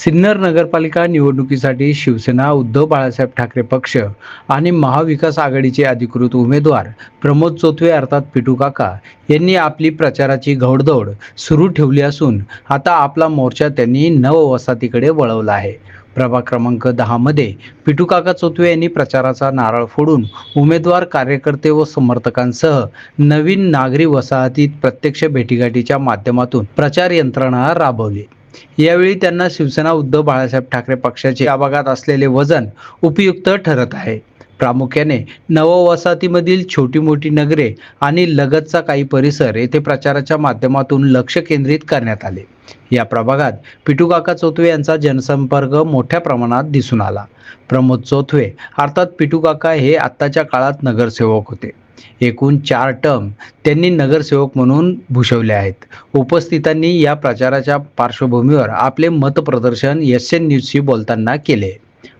सिन्नर नगरपालिका निवडणुकीसाठी शिवसेना उद्धव बाळासाहेब ठाकरे पक्ष आणि महाविकास आघाडीचे अधिकृत उमेदवार प्रमोद चोथवे अर्थात पिटू काका यांनी आपली प्रचाराची घौडदौड सुरू ठेवली असून आता आपला मोर्चा त्यांनी नववसातीकडे वळवला आहे. प्रभाग क्रमांक दहामध्ये पिटू काका चोथवे यांनी प्रचाराचा नारळ फोडून उमेदवार कार्यकर्ते व समर्थकांसह नवीन नागरी वसाहतीत प्रत्यक्ष भेटीगाठीच्या माध्यमातून प्रचार यंत्रणा राबवली. यावेळी त्यांना शिवसेना उद्धव बाळासाहेब ठाकरे पक्षाचे या भागात असलेले वजन उपयुक्त ठरत आहे. प्रामुख्याने नववसाहतीमधील छोटी मोठी नगरे आणि लगतचा काही परिसर येथे प्रचाराच्या माध्यमातून लक्ष केंद्रित करण्यात आले. या प्रभागात पिटू काका चोथवे यांचा जनसंपर्क मोठ्या प्रमाणात दिसून आला. प्रमोद चोथवे अर्थात पिटू काका हे आत्ताच्या काळात नगरसेवक होते. एकूण चार टर्म त्यांनी नगरसेवक म्हणून भूषवले आहेत. उपस्थितांनी या प्रचाराच्या पार्श्वभूमीवर आपले मतप्रदर्शन एस एन न्यूजशी बोलताना केले.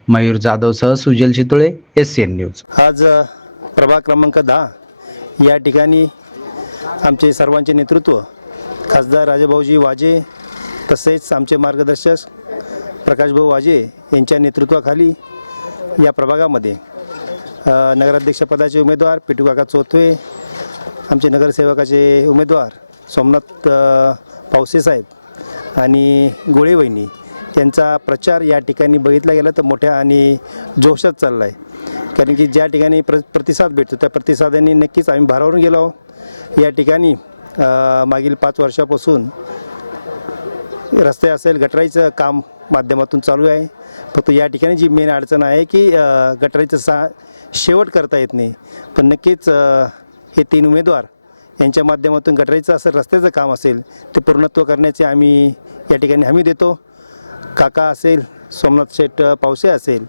Mayur जाधवसह Sujal Shitole S N News आज प्रभाग क्रमांक दहा. या ठिकाणी आमचे सर्वांचे नेतृत्व खासदार राजाभाऊजी वाजे तसेच आमचे मार्गदर्शक प्रकाशभाऊ वाजे यांच्या नेतृत्वाखाली या प्रभागामध्ये नगराध्यक्षपदाचे उमेदवार पिटूकाका चोथवे आमचे नगरसेवकाचे उमेदवार सोमनाथ पावसे साहेब आणि गोळे वहिनी त्यांचा प्रचार या ठिकाणी बघितला गेला तर मोठ्या आणि जोशात चालला आहे कारण की ज्या ठिकाणी प्र प्रतिसाद भेटतो त्या प्रतिसादाने नक्कीच आम्ही भारावरून गेलो या ठिकाणी मागील पाच वर्षापासून रस्ते असेल गटराईचं काम माध्यमातून चालू आहे. फक्त या ठिकाणी जी मेन अडचण आहे की गटराईचं सा शेवट करता येत नाही. पण नक्कीच हे तीन उमेदवार यांच्या माध्यमातून गटराईचं असेल रस्त्याचं काम असेल ते पूर्णत्व करण्याची आम्ही या ठिकाणी हमी देतो. काका असेल सोमनाथ शेठ पावसे असेल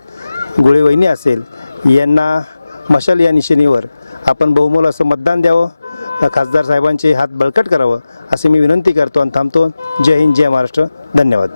गुळेवहिनी असेल यांना मशाल या निशाणीवर आपण बहुमोल असं मतदान द्यावं. खासदार साहेबांचे हात बळकट करावं असे मी विनंती करतो आणि थांबतो. जय हिंद जय महाराष्ट्र. धन्यवाद.